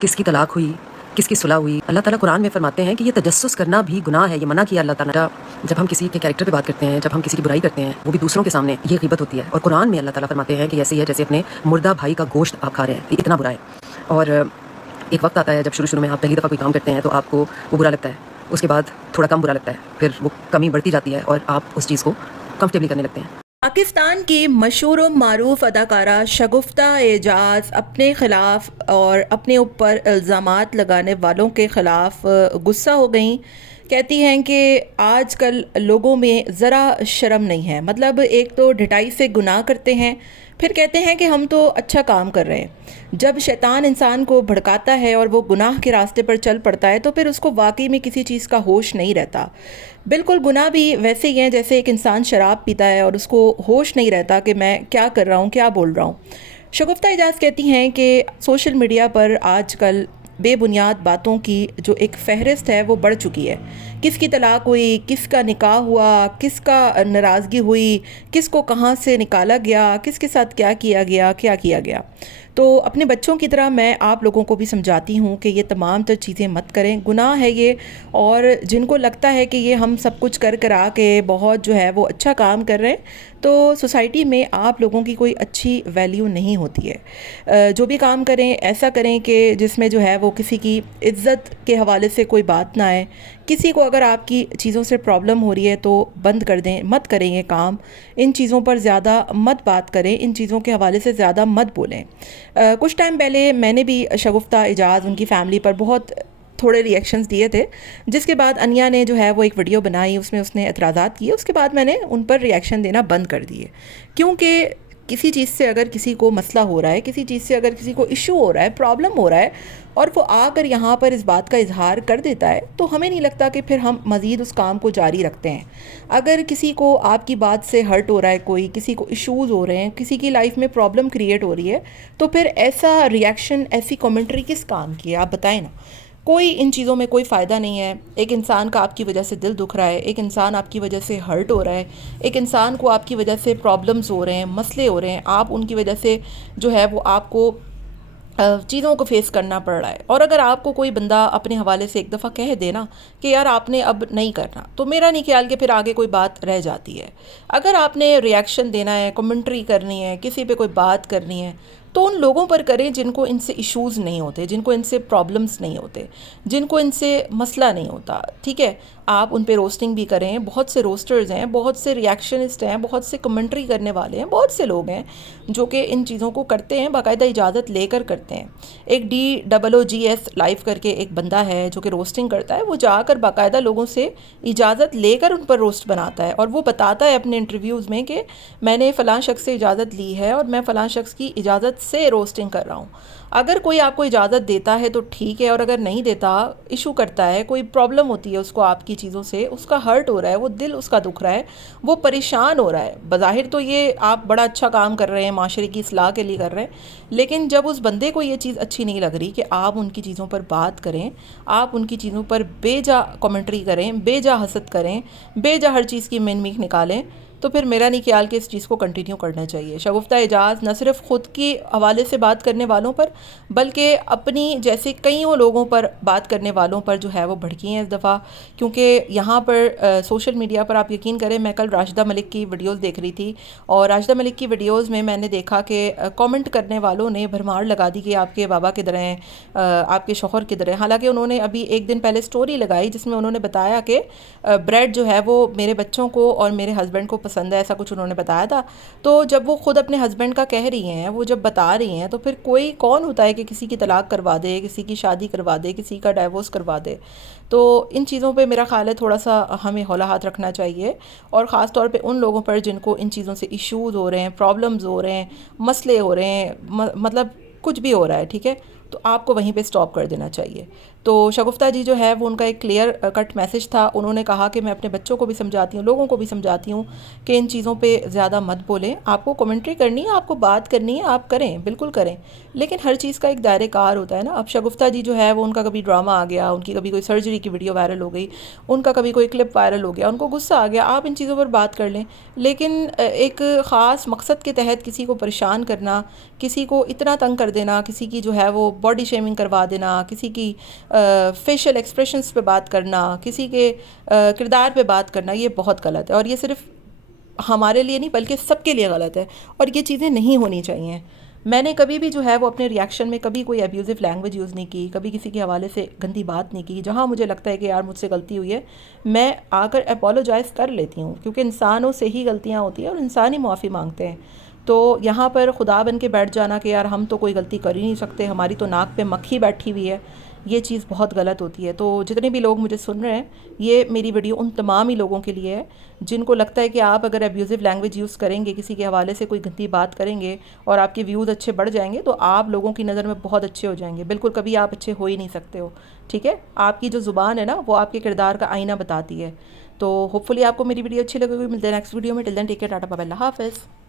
کس کی طلاق ہوئی، کس کی صلح ہوئی. اللہ تعالیٰ قرآن میں فرماتے ہیں کہ یہ تجسس کرنا بھی گناہ ہے، یہ منع کیا اللہ تعالیٰ. جب ہم کسی کے کیریکٹر پہ بات کرتے ہیں، جب ہم کسی کی برائی کرتے ہیں، وہ بھی دوسروں کے سامنے، یہ غیبت ہوتی ہے. اور قرآن میں اللہ تعالیٰ فرماتے ہیں کہ ایسے ہی ہے جیسے اپنے مردہ بھائی کا گوشت آپ کھا رہے ہیں، یہ اتنا برا ہے. اور ایک وقت آتا ہے جب شروع میں آپ پہلی دفعہ کوئی کام کرتے ہیں تو آپ کو وہ برا لگتا ہے، اس کے بعد تھوڑا کم برا لگتا ہے، پھر وہ کمی بڑھتی جاتی ہے اور آپ اس چیز کو کمفرٹیبلی کرنے لگتے ہیں. پاکستان کی مشہور و معروف اداکارہ شگفتہ اعجاز اپنے خلاف اور اپنے اوپر الزامات لگانے والوں کے خلاف غصہ ہو گئیں. کہتی ہیں کہ آج کل لوگوں میں ذرا شرم نہیں ہے. مطلب ایک تو ڈھٹائی سے گناہ کرتے ہیں، پھر کہتے ہیں کہ ہم تو اچھا کام کر رہے ہیں. جب شیطان انسان کو بھڑکاتا ہے اور وہ گناہ کے راستے پر چل پڑتا ہے تو پھر اس کو واقعی میں کسی چیز کا ہوش نہیں رہتا. بالکل گناہ بھی ویسے ہی ہیں جیسے ایک انسان شراب پیتا ہے اور اس کو ہوش نہیں رہتا کہ میں کیا کر رہا ہوں، کیا بول رہا ہوں. شگفتہ اعجاز کہتی ہیں کہ سوشل میڈیا پر آج کل بے بنیاد باتوں کی جو ایک فہرست ہے وہ بڑھ چکی ہے. کس کی طلاق ہوئی، کس کا نکاح ہوا، کس کا ناراضگی ہوئی، کس کو کہاں سے نکالا گیا، کس کے ساتھ کیا کیا گیا، کیا کیا گیا. تو اپنے بچوں کی طرح میں آپ لوگوں کو بھی سمجھاتی ہوں کہ یہ تمام تر چیزیں مت کریں، گناہ ہے یہ. اور جن کو لگتا ہے کہ یہ ہم سب کچھ کرا کے بہت جو ہے وہ اچھا کام کر رہے ہیں، تو سوسائٹی میں آپ لوگوں کی کوئی اچھی ویلیو نہیں ہوتی ہے. جو بھی کام کریں ایسا کریں کہ جس میں جو ہے وہ کسی کی عزت کے حوالے سے کوئی بات نہ آئے. کسی کو اگر آپ کی چیزوں سے پرابلم ہو رہی ہے تو بند کر دیں، مت کریں یہ کام. ان چیزوں پر زیادہ مت بات کریں، ان چیزوں کے حوالے سے زیادہ مت بولیں. کچھ ٹائم پہلے میں نے بھی شگفتہ اعجاز ان کی فیملی پر بہت تھوڑے ریئیکشنز دیے تھے، جس کے بعد انیا نے جو ہے وہ ایک ویڈیو بنائی، اس میں اس نے اعتراضات کیے. اس کے بعد میں نے ان پر ریئیکشن دینا بند کر دیے، کیونکہ کسی چیز سے اگر کسی کو مسئلہ ہو رہا ہے، کسی چیز سے اگر کسی کو ایشو ہو رہا ہے، پرابلم ہو رہا ہے، اور وہ آ کر یہاں پر اس بات کا اظہار کر دیتا ہے، تو ہمیں نہیں لگتا کہ پھر ہم مزید اس کام کو جاری رکھتے ہیں. اگر کسی کو آپ کی بات سے ہرٹ ہو رہا ہے، کوئی کسی کو ایشوز ہو رہے ہیں، کسی کی لائف میں پرابلم کریٹ ہو رہی ہے، تو پھر ایسا ریئیکشن، ایسی کامنٹری کس کام کی ہے؟ آپ بتائیں نا. کوئی ان چیزوں میں کوئی فائدہ نہیں ہے. ایک انسان کا آپ کی وجہ سے دل دکھ رہا ہے، ایک انسان آپ کی وجہ سے ہرٹ ہو رہا ہے، ایک انسان کو آپ کی وجہ سے پرابلمز ہو رہے ہیں، مسئلے ہو رہے ہیں، آپ ان کی وجہ سے جو ہے وہ آپ کو چیزوں کو فیس کرنا پڑ رہا ہے. اور اگر آپ کو کوئی بندہ اپنے حوالے سے ایک دفعہ کہہ دے نا کہ یار آپ نے اب نہیں کرنا، تو میرا نہیں خیال کہ پھر آگے کوئی بات رہ جاتی ہے. اگر آپ نے ریئیکشن دینا ہے، کمنٹری کرنی ہے، کسی پہ کوئی بات کرنی ہے، تو ان لوگوں پر کریں جن کو ان سے ایشوز نہیں ہوتے، جن کو ان سے پرابلمز نہیں ہوتے، جن کو ان سے مسئلہ نہیں ہوتا. ٹھیک ہے، آپ ان پہ روسٹنگ بھی کریں. بہت سے روسٹرز ہیں، بہت سے ریئیکشنسٹ ہیں، بہت سے کمنٹری کرنے والے ہیں، بہت سے لوگ ہیں جو کہ ان چیزوں کو کرتے ہیں، باقاعدہ اجازت لے کر کرتے ہیں. ایک DOOGS لائف کر کے ایک بندہ ہے جو کہ روسٹنگ کرتا ہے، وہ جا کر باقاعدہ لوگوں سے اجازت لے کر ان پر روسٹ بناتا ہے، اور وہ بتاتا ہے اپنے انٹرویوز میں کہ میں نے فلاں شخص سے اجازت لی ہے اور میں فلاں شخص کی اجازت سے روسٹنگ کر رہا ہوں. اگر کوئی آپ کو اجازت دیتا ہے تو ٹھیک ہے، اور اگر نہیں دیتا، ایشو کرتا ہے، کوئی پرابلم ہوتی ہے اس کو آپ کی چیزوں سے، اس کا ہرٹ ہو رہا ہے، وہ دل اس کا دکھ رہا ہے، وہ پریشان ہو رہا ہے، بظاہر تو یہ آپ بڑا اچھا کام کر رہے ہیں، معاشرے کی اصلاح کے لیے کر رہے ہیں، لیکن جب اس بندے کو یہ چیز اچھی نہیں لگ رہی کہ آپ ان کی چیزوں پر بات کریں، آپ ان کی چیزوں پر بے جا کمنٹری کریں، بے جا حسد کریں، بے جا ہر چیز کی مین میخ نکالیں، تو پھر میرا نہیں خیال کہ اس چیز کو کنٹینیو کرنا چاہیے. شگفتہ اعجاز نہ صرف خود کی حوالے سے بات کرنے والوں پر، بلکہ اپنی جیسے کئیوں لوگوں پر بات کرنے والوں پر جو ہے وہ بھڑکی ہیں اس دفعہ. کیونکہ یہاں پر سوشل میڈیا پر آپ یقین کریں، میں کل راشدہ ملک کی ویڈیوز دیکھ رہی تھی، اور راشدہ ملک کی ویڈیوز میں نے دیکھا کہ کامنٹ کرنے والوں نے بھرمار لگا دی کہ آپ کے بابا کدھر ہیں، آپ کے شوہر کدھر ہیں. حالانکہ انہوں نے ابھی ایک دن پہلے سٹوری لگائی جس میں انہوں نے بتایا کہ بریڈ جو ہے وہ میرے بچوں کو اور میرے ہسبینڈ کو پسند ہے، ایسا کچھ انہوں نے بتایا تھا. تو جب وہ خود اپنے ہسبینڈ کا کہہ رہی ہیں، وہ جب بتا رہی ہیں، تو پھر کوئی کون ہوتا ہے کہ کسی کی طلاق کروا دے، کسی کی شادی کروا دے، کسی کا ڈائیورس کروا دے. تو ان چیزوں پہ میرا خیال ہے تھوڑا سا ہمیں ہولہ ہاتھ رکھنا چاہیے، اور خاص طور پہ ان لوگوں پر جن کو ان چیزوں سے ایشوز ہو رہے ہیں، پرابلمز ہو رہے ہیں، مسئلے ہو رہے ہیں، مطلب کچھ بھی ہو رہا ہے. ٹھیک ہے، تو آپ کو وہیں پہ سٹاپ کر دینا چاہیے. تو شگفتہ جی جو ہے وہ ان کا ایک کلیئر کٹ میسج تھا. انہوں نے کہا کہ میں اپنے بچوں کو بھی سمجھاتی ہوں، لوگوں کو بھی سمجھاتی ہوں کہ ان چیزوں پہ زیادہ مت بولیں. آپ کو کمنٹری کرنی ہے، آپ کو بات کرنی ہے، آپ کریں، بالکل کریں، لیکن ہر چیز کا ایک دائرہ کار ہوتا ہے نا. اب شگفتہ جی جو ہے وہ ان کا کبھی ڈرامہ آ گیا، ان کی کبھی کوئی سرجری کی ویڈیو وائرل ہو گئی، ان کا کبھی کوئی کلپ وائرل ہو گیا، ان کو غصہ آ گیا، آپ ان چیزوں پر بات کر لیں. لیکن ایک خاص مقصد کے تحت کسی کو پریشان کرنا، کسی کو اتنا تنگ کر دینا، کسی کی جو ہے وہ باڈی شیمنگ کروا دینا، کسی کی فیشل ایکسپریشنز پہ بات کرنا، کسی کے کردار پہ بات کرنا، یہ بہت غلط ہے، اور یہ صرف ہمارے لیے نہیں بلکہ سب کے لیے غلط ہے، اور یہ چیزیں نہیں ہونی چاہیے۔ میں نے کبھی بھی جو ہے وہ اپنے ریاکشن میں کبھی کوئی ابیوزو لینگویج یوز نہیں کی، کبھی کسی کے حوالے سے گندی بات نہیں کی۔ جہاں مجھے لگتا ہے کہ یار مجھ سے غلطی ہوئی ہے، میں آ کر اپولوجائز کر لیتی ہوں، کیونکہ انسانوں سے ہی غلطیاں ہوتی ہیں اور انسان ہی معافی مانگتے ہیں۔ تو یہاں پر خدا بن کے بیٹھ جانا کہ یار ہم تو کوئی غلطی کر ہی نہیں سکتے، ہماری تو ناک پہ مکھی بیٹھی ہوئی ہے، یہ چیز بہت غلط ہوتی ہے۔ تو جتنے بھی لوگ مجھے سن رہے ہیں، یہ میری ویڈیو ان تمام ہی لوگوں کے لیے ہے جن کو لگتا ہے کہ آپ اگر ابیوزو لینگویج یوز کریں گے، کسی کے حوالے سے کوئی گندی بات کریں گے اور آپ کے ویوز اچھے بڑھ جائیں گے، تو آپ لوگوں کی نظر میں بہت اچھے ہو جائیں گے۔ بالکل کبھی آپ اچھے ہو ہی نہیں سکتے ہو، ٹھیک ہے؟ آپ کی جو زبان ہے نا، وہ آپ کے کردار کا آئینہ بتاتی ہے۔ تو ہوپ فلی آپ کو میری ویڈیو اچھی لگے گی۔ ملتے ہیں نیکسٹ ویڈیو میں، till then take care, tata bye bye, اللہ حافظ۔